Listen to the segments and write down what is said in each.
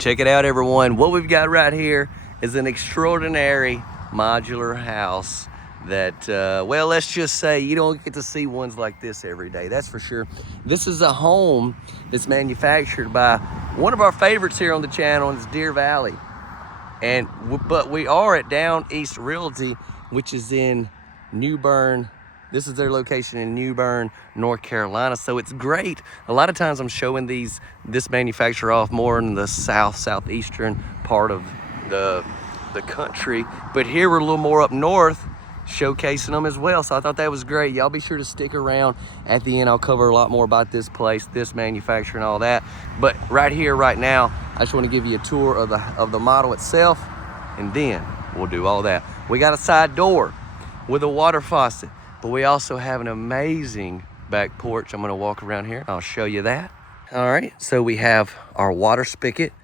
Check it out, everyone. What we've got right here is an extraordinary modular house that, well, let's just say you don't get to see ones like this every day, that's for sure. This is a home that's manufactured by one of our favorites here on the channel, and it's Deer Valley. But we are at Down East Realty, which is in New Bern. This is their location in New Bern, North Carolina. So it's great. A lot of times I'm showing this manufacturer off more in the southeastern part of the country. But here we're a little more up north, showcasing them as well. So I thought that was great. Y'all be sure to stick around. At the end, I'll cover a lot more about this place, this manufacturer and all that. But right here, right now, I just want to give you a tour of the model itself, and then we'll do all that. We got a side door with a water faucet. But we also have an amazing back porch. I'm gonna walk around here, I'll show you that. All right, so we have our water spigot.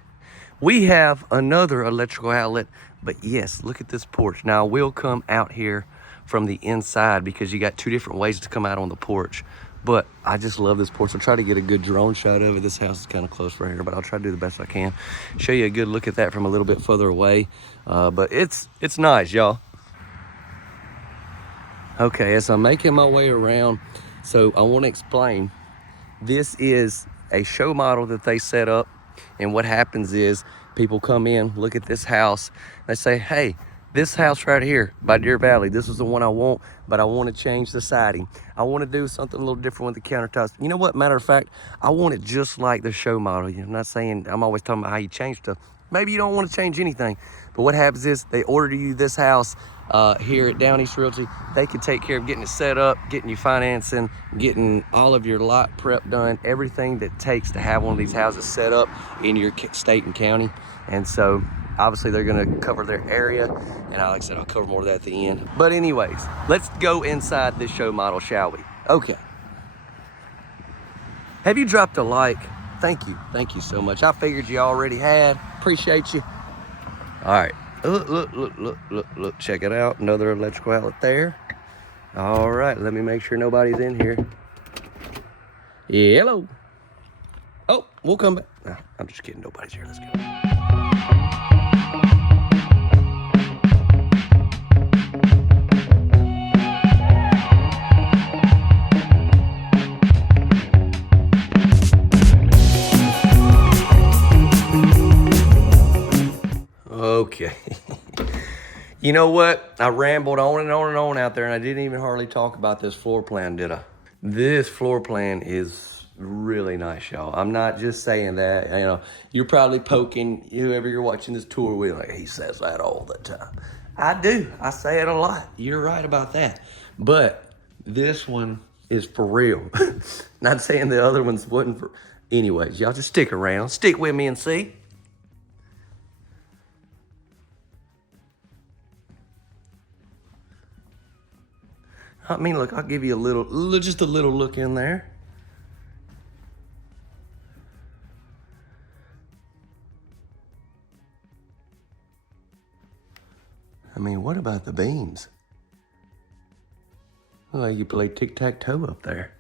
We have another electrical outlet, but yes, look at this porch. Now, I will come out here from the inside because you got two different ways to come out on the porch. But I just love this porch. I'll try to get a good drone shot of it. This house is kind of close right here, but I'll try to do the best I can. Show you a good look at that from a little bit further away. But it's nice, y'all. Okay, as I'm making my way around, so I want to explain, this is a show model that they set up, and what happens is people come in, look at this house, they say, hey, this house right here by Deer Valley, this is the one I want, but I want to change the siding. I want to do something a little different with the countertops. You know what, matter of fact, I want it just like the show model. I'm not saying, I'm always talking about how you change stuff. Maybe you don't want to change anything, but what happens is they order you this house here at Down East Realty. They can take care of getting it set up, getting you financing, getting all of your lot prep done, everything that takes to have one of these houses set up in your state and county. And so obviously they're gonna cover their area, and like I said, I'll cover more of that at the end. But anyways, let's go inside this show model, shall we? Okay. Have you dropped a like? Thank you so much. I figured you already had. Appreciate you. All right, look, check it out. Another electrical outlet there. All right, let me make sure nobody's in here. Hello. Oh, we'll come back. No, I'm just kidding, nobody's here, let's go. Okay. You know what? I rambled on and on and on out there, and I didn't even hardly talk about this floor plan, did I? This floor plan is really nice, y'all. I'm not just saying that. You know, you're probably poking whoever you're watching this tour with, like, he says that all the time. I do. I say it a lot. You're right about that. But this one is for real. Not saying the other ones wasn't for... Anyways, y'all just stick around. Stick with me and see. I mean, look, I'll give you just a little look in there. I mean, what about the beams? Look like you play tic-tac-toe up there.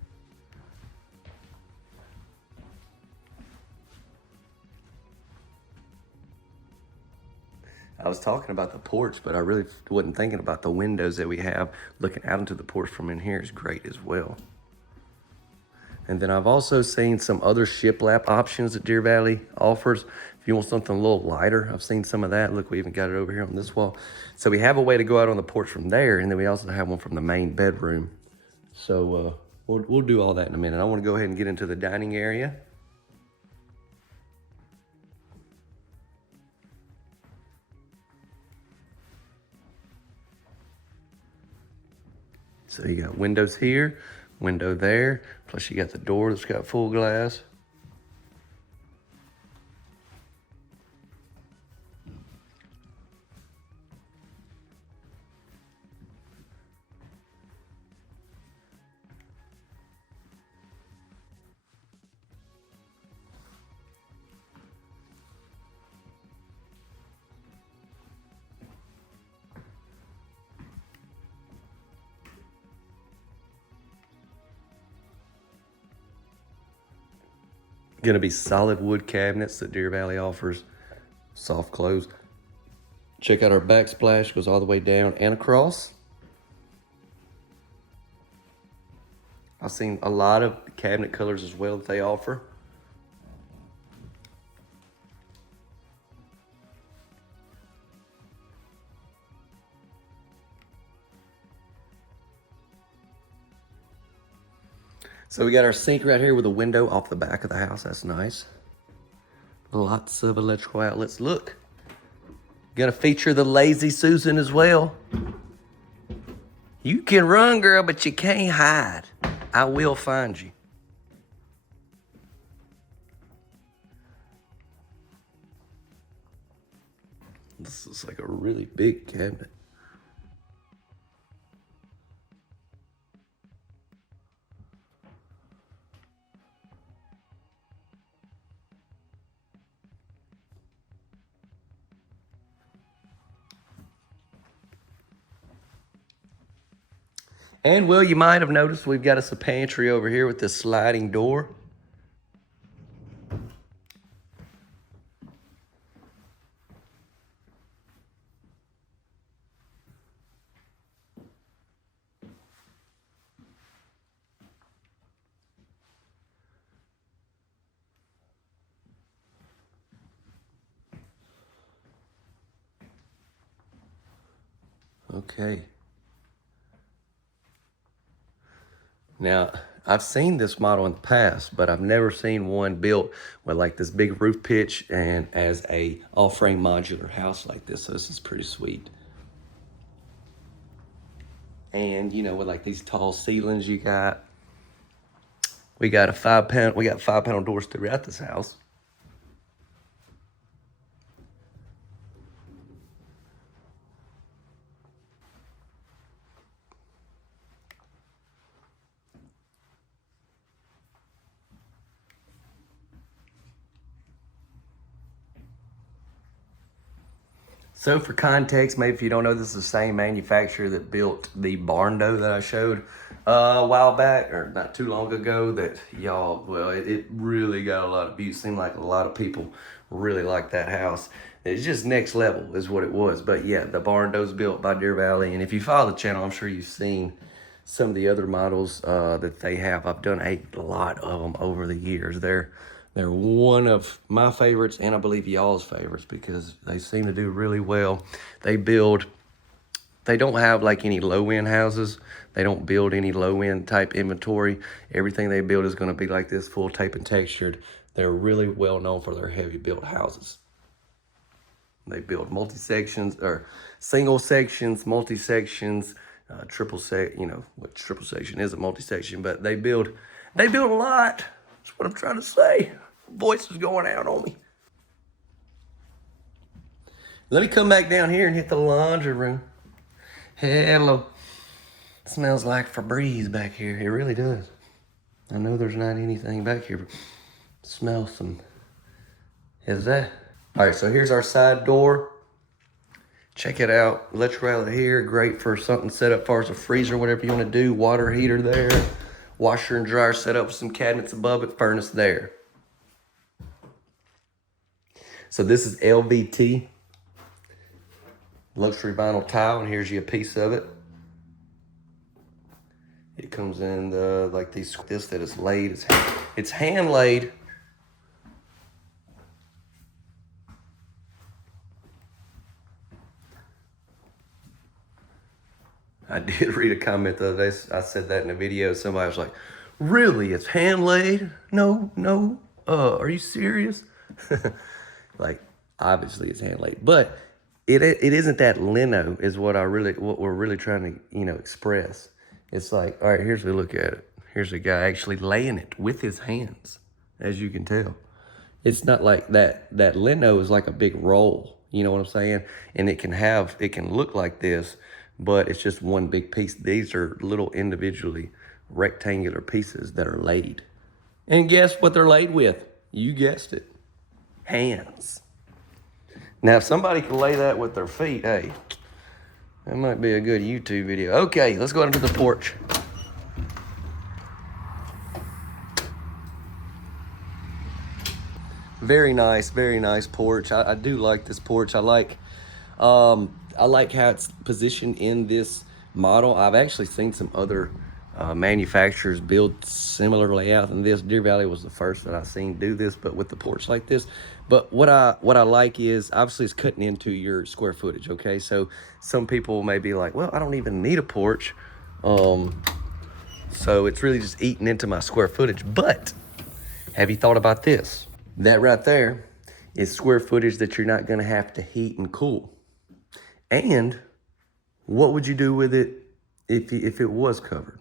I was talking about the porch, but I really wasn't thinking about the windows that we have. Looking out into the porch from in here is great as well. And then I've also seen some other shiplap options that Deer Valley offers. If you want something a little lighter, I've seen some of that. Look, we even got it over here on this wall. So we have a way to go out on the porch from there, and then we also have one from the main bedroom. So we'll do all that in a minute. I want to go ahead and get into the dining area. So you got windows here, window there, plus you got the door that's got full glass. Gonna be solid wood cabinets that Deer Valley offers. soft close. Check out our backsplash, goes all the way down and across. I've seen a lot of cabinet colors as well that they offer. So we got our sink right here with a window off the back of the house. That's nice. Lots of electrical outlets. Look, gonna feature the Lazy Susan as well. You can run, girl, but you can't hide. I will find you. This is like a really big cabinet. And well, you might have noticed we've got us a pantry over here with this sliding door. Okay. Now, I've seen this model in the past, but I've never seen one built with like this big roof pitch and as a all-frame modular house like this. So this is pretty sweet. And you know, with like these tall ceilings we got 5 panel doors throughout this house. So for context, maybe if you don't know, this is the same manufacturer that built the barn door that I showed a while back, or not too long ago, that y'all, well, it really got a lot of views. Seemed like a lot of people really liked that house. It's just next level is what it was. But yeah, the barn door's built by Deer Valley. And if you follow the channel, I'm sure you've seen some of the other models that they have. I've done a lot of them over the years. They're one of my favorites, and I believe y'all's favorites, because they seem to do really well. They don't have like any low-end houses. They don't build any low-end type inventory. Everything they build is gonna be like this, full tape and textured. They're really well known for their heavy built houses. They build multi-sections, or single sections, multi-sections, triple section is a multi-section, but they build a lot. That's what I'm trying to say. Voice is going out on me. Let me come back down here and hit the laundry room. Hello. It smells like Febreze back here. It really does. I know there's not anything back here, but smell some. Is that? All right, so here's our side door. Check it out. Electrical outlet here. Great for something set up as far as a freezer, whatever you want to do. Water heater there. Washer and dryer set up with some cabinets above it. Furnace there. So this is LVT. Luxury vinyl tile, and here's you a piece of it. It comes in like this that is laid. It's hand laid. I did read a comment the other day. I said that in a video. Somebody was like, "Really? It's hand laid? No. Are you serious?" Like, obviously it's hand laid, but it isn't that lino is what we're really trying to express. It's like, all right, here's a look at it. Here's a guy actually laying it with his hands, as you can tell. It's not like that. That lino is like a big roll. You know what I'm saying? And it can look like this, but it's just one big piece. These are little individually rectangular pieces that are laid. And guess what they're laid with? You guessed it. Hands. Now, if somebody can lay that with their feet, hey, that might be a good YouTube video. Okay, let's go into the porch. Very nice porch. I do like this porch. I like how it's positioned in this model. I've actually seen some other manufacturers build similar layout than this. Deer Valley was the first that I've seen do this, but with the porch like this. But what I like is, obviously, it's cutting into your square footage, okay? So some people may be like, well, I don't even need a porch. So it's really just eating into my square footage. But have you thought about this? That right there is square footage that you're not gonna have to heat and cool. And what would you do with it if it was covered?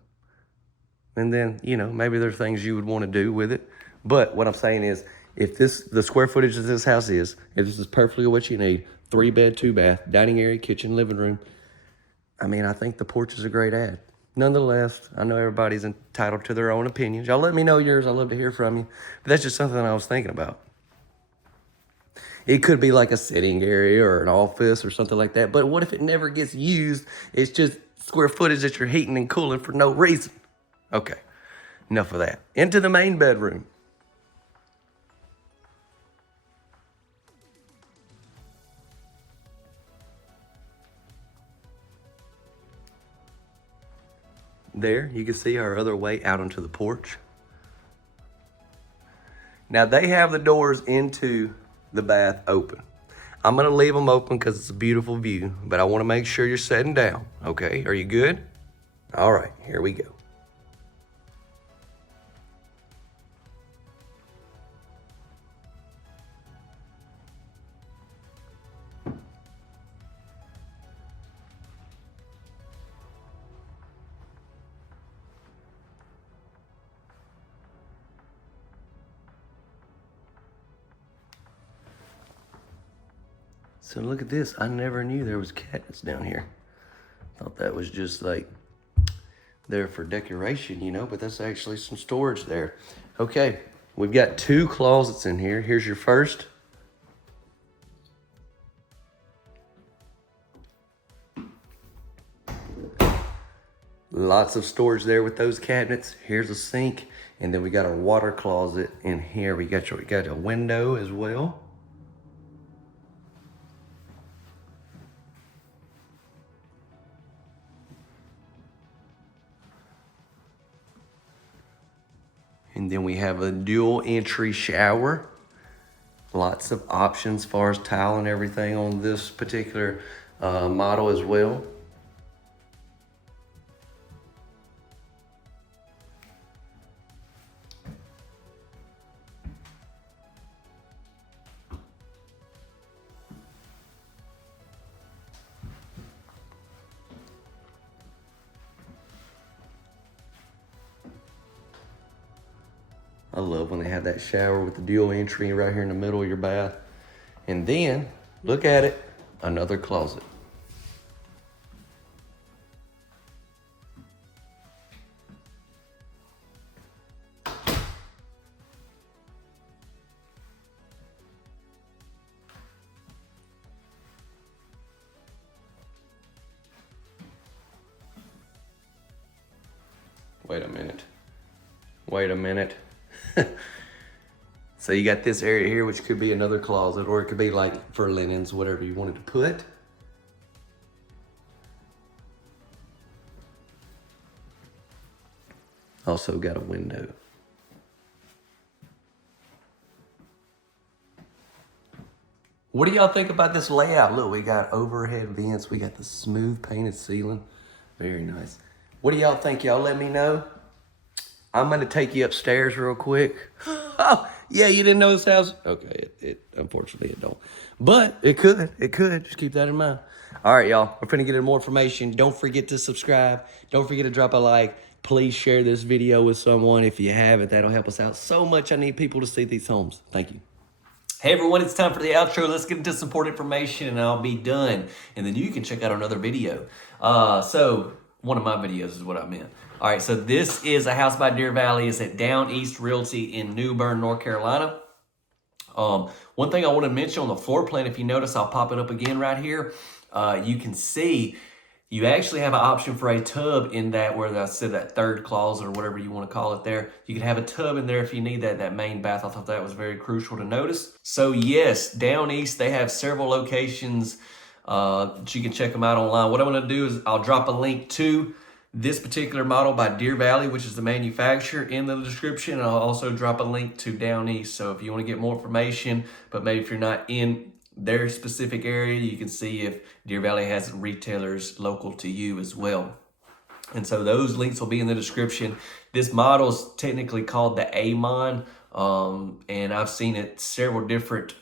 And then, you know, maybe there's things you would want to do with it. But what I'm saying is, if the square footage of this house is, if this is perfectly what you need, 3-bed, 2-bath, dining area, kitchen, living room, I mean, I think the porch is a great ad. Nonetheless, I know everybody's entitled to their own opinions. Y'all let me know yours. I'd love to hear from you. But that's just something I was thinking about. It could be like a sitting area or an office or something like that. But what if it never gets used? It's just square footage that you're heating and cooling for no reason. Okay, enough of that. Into the main bedroom. There, you can see our other way out onto the porch. Now, they have the doors into the bath open. I'm gonna leave them open because it's a beautiful view, but I wanna make sure you're sitting down, okay? Are you good? All right, here we go. So look at this. I never knew there was cabinets down here. Thought that was just like there for decoration, you know, but that's actually some storage there. Okay, we've got 2 closets in here. Here's your first. Lots of storage there with those cabinets. Here's a sink, and then we got a water closet in here. We got a window as well. And then we have a dual entry shower. Lots of options as far as tile and everything on this particular model as well. I love when they have that shower with the dual entry right here in the middle of your bath. And then, look at it, another closet. Wait a minute. So you got this area here, which could be another closet, or it could be like for linens, whatever you wanted to put. Also got a window. What do y'all think about this layout? Look, we got overhead vents. We got the smooth painted ceiling. Very nice. What do y'all think? Y'all let me know. I'm gonna take you upstairs real quick. Oh, yeah, you didn't know this house? Okay, it unfortunately it don't. But it could, just keep that in mind. All right, y'all, we're finna get into more information. Don't forget to subscribe. Don't forget to drop a like. Please share this video with someone if you haven't. That'll help us out so much. I need people to see these homes. Thank you. Hey everyone, it's time for the outro. Let's get into some support information and I'll be done. And then you can check out another video. So one of my videos is what I meant. All right, so this is a house by Deer Valley. It's at Down East Realty in New Bern, North Carolina. One thing I want to mention on the floor plan, if you notice, I'll pop it up again right here. You can see You actually have an option for a tub in that, where I said that third closet or whatever you want to call it there. You can have a tub in there if you need that main bath. I thought that was very crucial to notice. So yes, down east, they have several locations that you can check them out online. What I'm going to do is I'll drop a link to this particular model by Deer Valley, which is the manufacturer, in the description. And I'll also drop a link to down east. So if you want to get more information, but maybe if you're not in their specific area, you can see if Deer Valley has retailers local to you as well. And so those links will be in the description. This model is technically called the Aimon, and I've seen it several different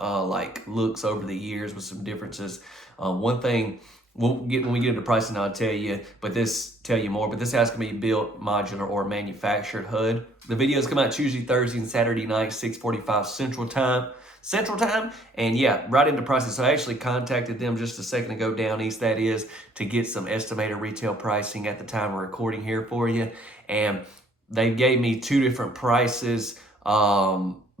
like looks over the years with some differences. One thing we'll get when we get into pricing, I'll tell you, but this house can be built modular or manufactured HUD. The videos come out Tuesday, Thursday, and Saturday night, 6:45 Central Time, and yeah, right into pricing. So I actually contacted them just a second ago, down east that is, to get some estimated retail pricing at the time of recording here for you. And they gave me two different prices.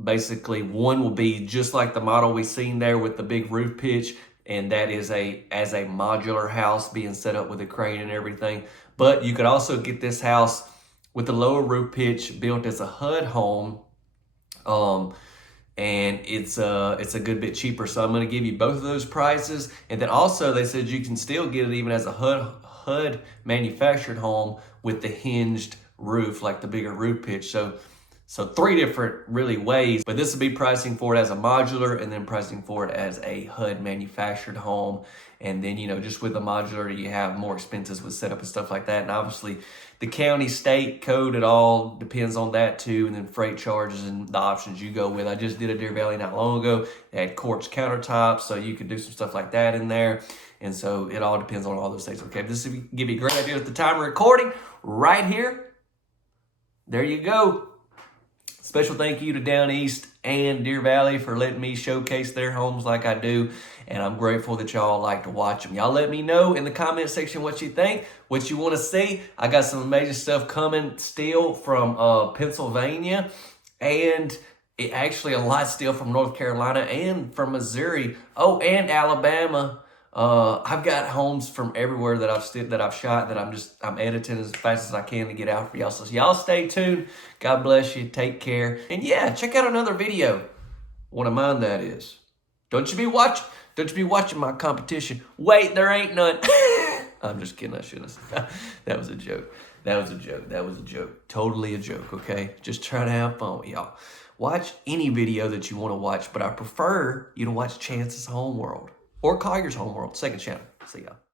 Basically, one will be just like the model we seen there with the big roof pitch, and that is as a modular house being set up with a crane and everything. But you could also get this house with the lower roof pitch built as a HUD home. And it's a good bit cheaper. So I'm going to give you both of those prices. And then also they said you can still get it even as a HUD manufactured home with the hinged roof, like the bigger roof pitch. So three different really ways, but this will be pricing for it as a modular, and then pricing for it as a HUD manufactured home. And then, you know, just with the modular, you have more expenses with setup and stuff like that. And obviously the county, state code, it all depends on that too. And then freight charges and the options you go with. I just did a Deer Valley not long ago. They had quartz countertops, so you could do some stuff like that in there. And so it all depends on all those things. Okay, this will give you a great idea at the time of recording right here. There you go. Special thank you to Down East and Deer Valley for letting me showcase their homes like I do. And I'm grateful that y'all like to watch them. Y'all let me know in the comment section what you think, what you want to see. I got some amazing stuff coming still from Pennsylvania, and actually a lot still from North Carolina and from Missouri. Oh, and Alabama. I've got homes from everywhere that I've shot that I'm editing as fast as I can to get out for y'all. So y'all stay tuned. God bless you. Take care. And yeah, check out another video. One of mine, that is. Don't you be watching my competition. Wait, there ain't none. I'm just kidding. I shouldn't have. That was a joke. That was a joke. Totally a joke, okay? Just try to have fun with y'all. Watch any video that you want to watch, but I prefer you to watch Chance's Homeworld or Collier's Homeworld, second channel. See y'all.